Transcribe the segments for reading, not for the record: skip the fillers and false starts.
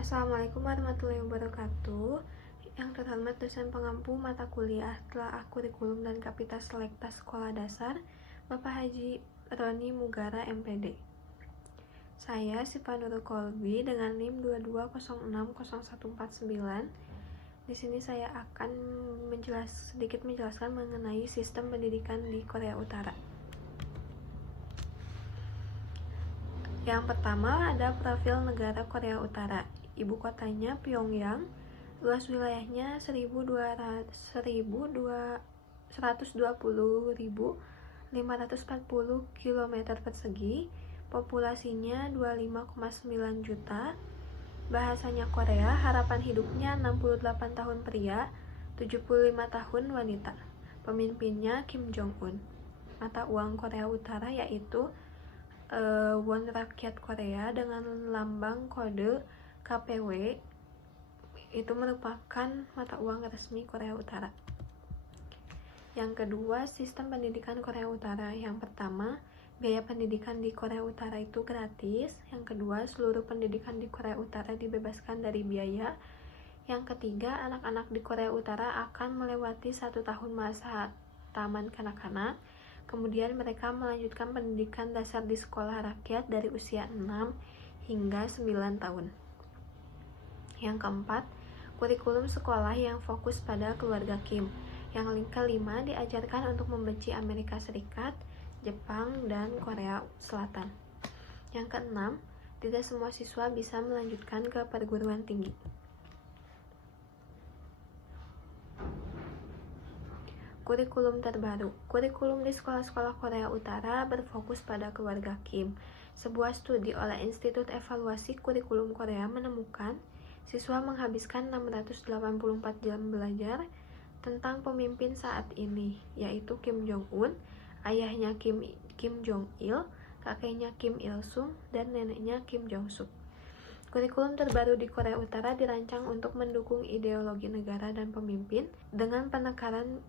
Assalamualaikum warahmatullahi wabarakatuh. Yang terhormat dosen pengampu mata kuliah Telaah Kurikulum dan Kapasitas Selekta Sekolah Dasar, Bapak Haji Roni Mugara MPD. Saya Siva Nurul Kolbi dengan NIM 220600149. Di sini saya akan sedikit menjelaskan mengenai sistem pendidikan di Korea Utara. Yang pertama ada profil negara Korea Utara. Ibu kotanya Pyongyang, luas wilayahnya 120.540 km persegi, populasinya 25,9 juta, bahasanya Korea, harapan hidupnya 68 tahun pria, 75 tahun wanita, pemimpinnya Kim Jong Un. Mata uang Korea Utara yaitu won rakyat Korea dengan lambang kode KPW. Itu merupakan mata uang resmi Korea Utara. Yang kedua, sistem pendidikan Korea Utara. Yang pertama, biaya pendidikan di Korea Utara itu gratis. Yang kedua, seluruh pendidikan di Korea Utara dibebaskan dari biaya. Yang ketiga, anak-anak di Korea Utara akan melewati 1 tahun masa taman kanak-kanak. Kemudian mereka melanjutkan pendidikan dasar di sekolah rakyat dari usia 6 hingga 9 tahun. Yang keempat, kurikulum sekolah yang fokus pada keluarga Kim. Yang kelima, diajarkan untuk membenci Amerika Serikat, Jepang, dan Korea Selatan. Yang keenam, tidak semua siswa bisa melanjutkan ke perguruan tinggi. Kurikulum terbaru. Kurikulum di sekolah-sekolah Korea Utara berfokus pada keluarga Kim. Sebuah studi oleh Institut Evaluasi Kurikulum Korea menemukan siswa menghabiskan 684 jam belajar tentang pemimpin saat ini, yaitu Kim Jong Un, ayahnya Kim Jong Il, kakeknya Kim Il Sung, dan neneknya Kim Jong Suk. Kurikulum terbaru di Korea Utara dirancang untuk mendukung ideologi negara dan pemimpin dengan penekanan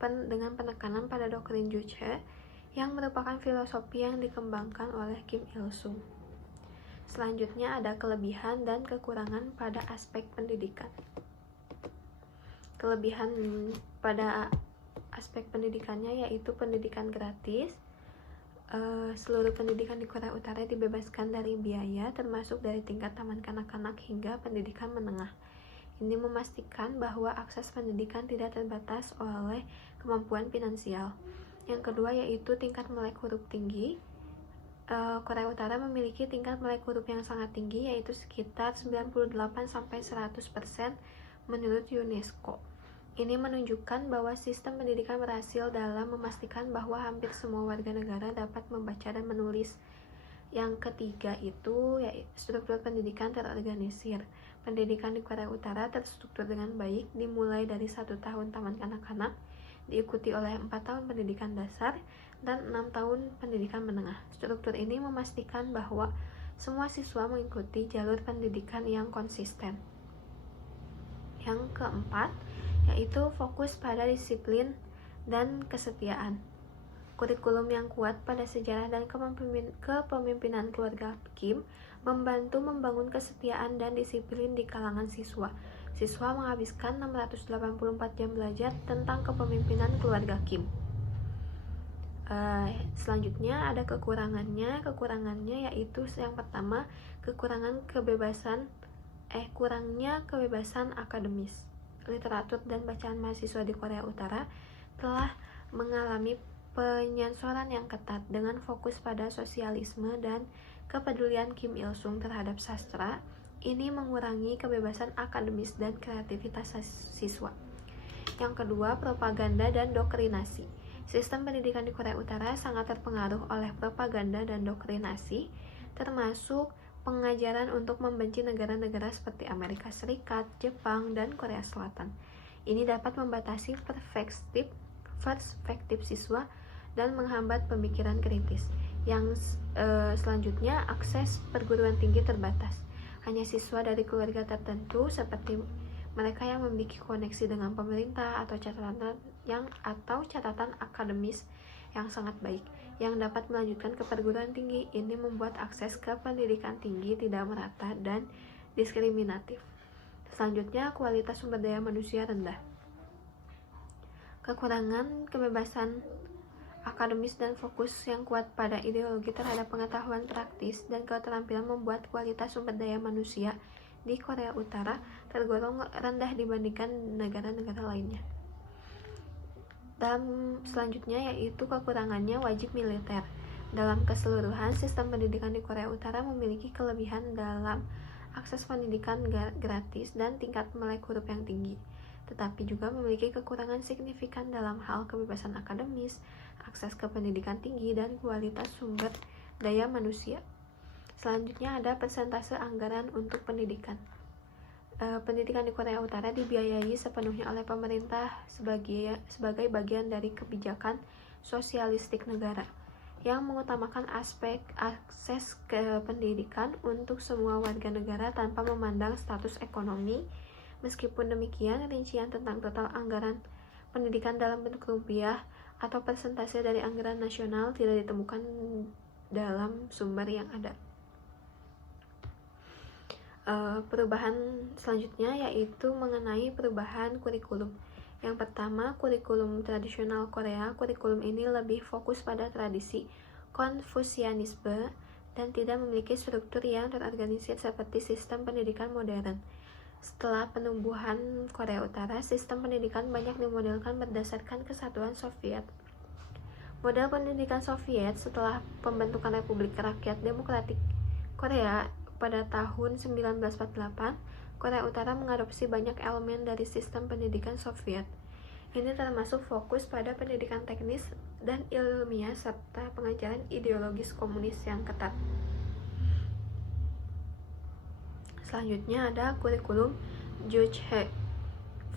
pada doktrin Juche yang merupakan filosofi yang dikembangkan oleh Kim Il Sung. Selanjutnya ada kelebihan dan kekurangan pada aspek pendidikan. Kelebihan pada aspek pendidikannya yaitu pendidikan gratis. Seluruh pendidikan di Korea Utara dibebaskan dari biaya, termasuk dari tingkat taman kanak-kanak hingga pendidikan menengah. Ini memastikan bahwa akses pendidikan tidak terbatas oleh kemampuan finansial. Yang kedua yaitu tingkat melek huruf tinggi. Korea Utara memiliki tingkat melek huruf yang sangat tinggi, yaitu sekitar 98-100% menurut UNESCO. Ini menunjukkan bahwa sistem pendidikan berhasil dalam memastikan bahwa hampir semua warga negara dapat membaca dan menulis. Yang ketiga itu yaitu struktur pendidikan terorganisir. Pendidikan di Korea Utara terstruktur dengan baik, dimulai dari 1 tahun taman kanak-kanak, diikuti oleh 4 tahun pendidikan dasar, dan 6 tahun pendidikan menengah. Struktur ini memastikan bahwa semua siswa mengikuti jalur pendidikan yang konsisten. Yang keempat, yaitu fokus pada disiplin dan kesetiaan. Kurikulum yang kuat pada sejarah dan kepemimpinan keluarga Kim membantu membangun kesetiaan dan disiplin di kalangan siswa. Siswa menghabiskan 684 jam belajar tentang kepemimpinan keluarga Kim. Selanjutnya ada kekurangannya. Kekurangannya yaitu yang pertama, kurangnya kebebasan akademis. Literatur dan bacaan mahasiswa di Korea Utara telah mengalami penyensoran yang ketat dengan fokus pada sosialisme dan kepedulian Kim Il Sung terhadap sastra. Ini mengurangi kebebasan akademis dan kreativitas siswa. Yang kedua, propaganda dan doktrinasi. Sistem pendidikan di Korea Utara sangat terpengaruh oleh propaganda dan doktrinasi, termasuk pengajaran untuk membenci negara-negara seperti Amerika Serikat, Jepang, dan Korea Selatan. Ini dapat membatasi perspektif siswa dan menghambat pemikiran kritis. Yang selanjutnya, akses perguruan tinggi terbatas. Hanya siswa dari keluarga tertentu seperti mereka yang memiliki koneksi dengan pemerintah atau catatan akademis yang sangat baik yang dapat melanjutkan ke perguruan tinggi. Ini membuat akses ke pendidikan tinggi tidak merata dan diskriminatif. Selanjutnya, kualitas sumber daya manusia rendah. Kekurangan kebebasan akademis dan fokus yang kuat pada ideologi terhadap pengetahuan praktis dan keterampilan membuat kualitas sumber daya manusia di Korea Utara tergolong rendah dibandingkan negara-negara lainnya. Dalam selanjutnya yaitu kekurangannya wajib militer. Dalam keseluruhan, sistem pendidikan di Korea Utara memiliki kelebihan dalam akses pendidikan gratis dan tingkat melek huruf yang tinggi, tetapi juga memiliki kekurangan signifikan dalam hal kebebasan akademis, akses ke pendidikan tinggi, dan kualitas sumber daya manusia. Selanjutnya ada persentase anggaran untuk pendidikan. Pendidikan di Korea Utara dibiayai sepenuhnya oleh pemerintah sebagai bagian dari kebijakan sosialistik negara yang mengutamakan aspek akses ke pendidikan untuk semua warga negara tanpa memandang status ekonomi. Meskipun demikian, rincian tentang total anggaran pendidikan dalam bentuk rupiah atau persentase dari anggaran nasional tidak ditemukan dalam sumber yang ada. Perubahan selanjutnya yaitu mengenai perubahan kurikulum. Yang pertama, kurikulum tradisional Korea. Kurikulum ini lebih fokus pada tradisi Konfusianisme dan tidak memiliki struktur yang terorganisir seperti sistem pendidikan modern. Setelah penumbuhan Korea Utara, sistem pendidikan banyak dimodelkan berdasarkan kesatuan Soviet. Model pendidikan Soviet setelah pembentukan Republik Rakyat Demokratik Korea pada tahun 1948, Korea Utara mengadopsi banyak elemen dari sistem pendidikan Soviet. Ini termasuk fokus pada pendidikan teknis dan ilmiah serta pengajaran ideologis komunis yang ketat. Selanjutnya ada kurikulum Juche.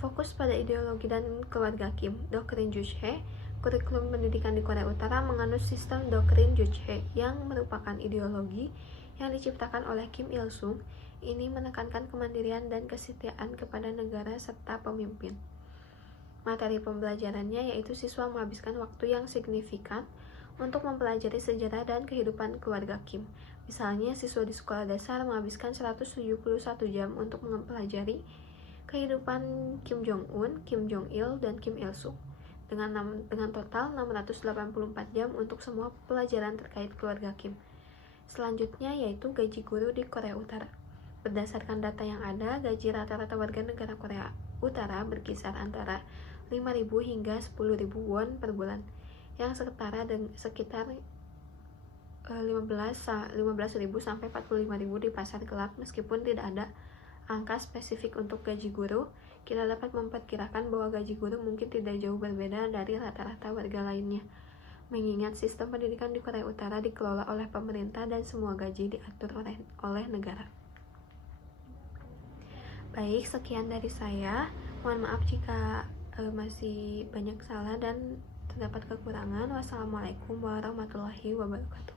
Fokus pada ideologi dan keluarga Kim. Doktrin Juche. Kurikulum pendidikan di Korea Utara menganut sistem doktrin Juche yang merupakan ideologi yang diciptakan oleh Kim Il Sung. Ini menekankan kemandirian dan kesetiaan kepada negara serta pemimpin. Materi pembelajarannya yaitu siswa menghabiskan waktu yang signifikan untuk mempelajari sejarah dan kehidupan keluarga Kim. Misalnya, siswa di sekolah dasar menghabiskan 171 jam untuk mempelajari kehidupan Kim Jong-un, Kim Jong-il, dan Kim Il Sung. Dengan total 684 jam untuk semua pelajaran terkait keluarga Kim. Selanjutnya yaitu gaji guru di Korea Utara. Berdasarkan data yang ada, gaji rata-rata warga negara Korea Utara berkisar antara 5.000 hingga 10.000 won per bulan, yang sekitar 15.000 sampai 45.000 di pasar gelap. Meskipun tidak ada angka spesifik untuk gaji guru, kita dapat memperkirakan bahwa gaji guru mungkin tidak jauh berbeda dari rata-rata warga lainnya, mengingat sistem pendidikan di Korea Utara dikelola oleh pemerintah dan semua gaji diatur oleh negara. Baik, sekian dari saya. Mohon maaf jika masih banyak salah dan terdapat kekurangan. Wassalamualaikum warahmatullahi wabarakatuh.